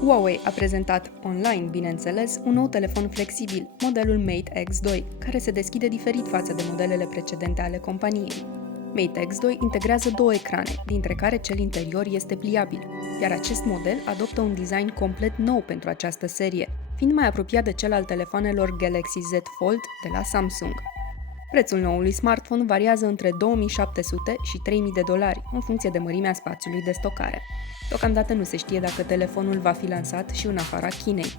Huawei a prezentat online, bineînțeles, un nou telefon flexibil, modelul Mate X2, care se deschide diferit față de modelele precedente ale companiei. Mate X2 integrează două ecrane, dintre care cel interior este pliabil, iar acest model adoptă un design complet nou pentru această serie, fiind mai apropiat de cel al telefoanelor Galaxy Z Fold de la Samsung. Prețul noului smartphone variază între $2.700 și $3.000 în funcție de mărimea spațiului de stocare. Deocamdată nu se știe dacă telefonul va fi lansat și în afara Chinei.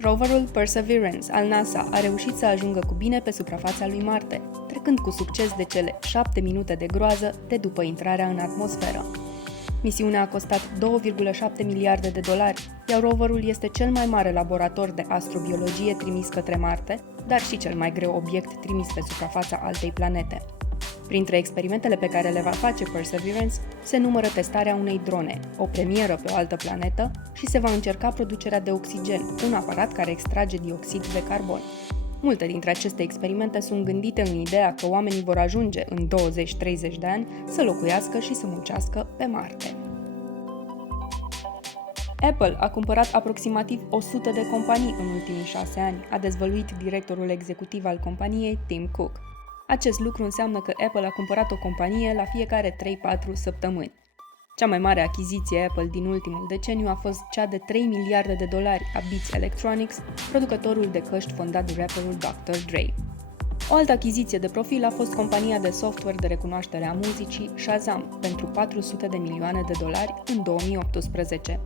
Roverul Perseverance al NASA a reușit să ajungă cu bine pe suprafața lui Marte, trecând cu succes de cele 7 minute de groază de după intrarea în atmosferă. Misiunea a costat $2,7 miliarde, iar roverul este cel mai mare laborator de astrobiologie trimis către Marte, dar și cel mai greu obiect trimis pe suprafața altei planete. Printre experimentele pe care le va face Perseverance se numără testarea unei drone, o premieră pe o altă planetă, și se va încerca producerea de oxigen, un aparat care extrage dioxid de carbon. Multe dintre aceste experimente sunt gândite în ideea că oamenii vor ajunge în 20-30 de ani să locuiască și să muncească pe Marte. Apple a cumpărat aproximativ 100 de companii în ultimii 6 ani, a dezvăluit directorul executiv al companiei, Tim Cook. Acest lucru înseamnă că Apple a cumpărat o companie la fiecare 3-4 săptămâni. Cea mai mare achiziție Apple din ultimul deceniu a fost cea de $3 miliarde a Beats Electronics, producătorul de căști fondat de rapperul Dr. Dre. O altă achiziție de profil a fost compania de software de recunoaștere a muzicii Shazam pentru $400 de milioane în 2018.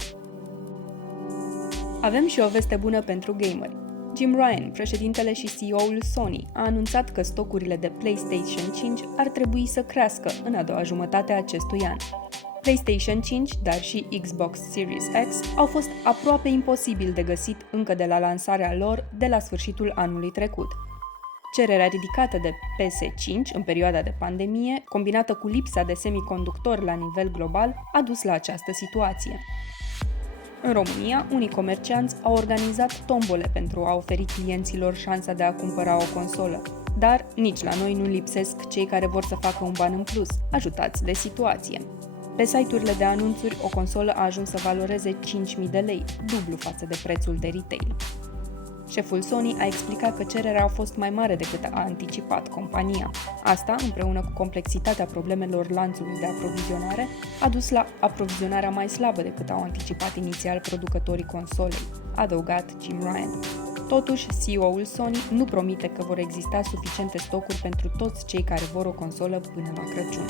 Avem și o veste bună pentru gameri. Jim Ryan, președintele și CEO-ul Sony, a anunțat că stocurile de PlayStation 5 ar trebui să crească în a doua jumătate a acestui an. PlayStation 5, dar și Xbox Series X au fost aproape imposibil de găsit încă de la lansarea lor de la sfârșitul anului trecut. Cererea ridicată de PS5 în perioada de pandemie, combinată cu lipsa de semiconductori la nivel global, a dus la această situație. În România, unii comercianți au organizat tombole pentru a oferi clienților șansa de a cumpăra o consolă. Dar nici la noi nu lipsesc cei care vor să facă un ban în plus, ajutați de situație. Pe site-urile de anunțuri, o consolă a ajuns să valoreze 5.000 de lei, dublu față de prețul de retail. Șeful Sony a explicat că cererea a fost mai mare decât a anticipat compania. Asta, împreună cu complexitatea problemelor lanțului de aprovizionare, a dus la aprovizionarea mai slabă decât au anticipat inițial producătorii consolei, a adăugat Jim Ryan. Totuși, CEO-ul Sony nu promite că vor exista suficiente stocuri pentru toți cei care vor o consolă până la Crăciun.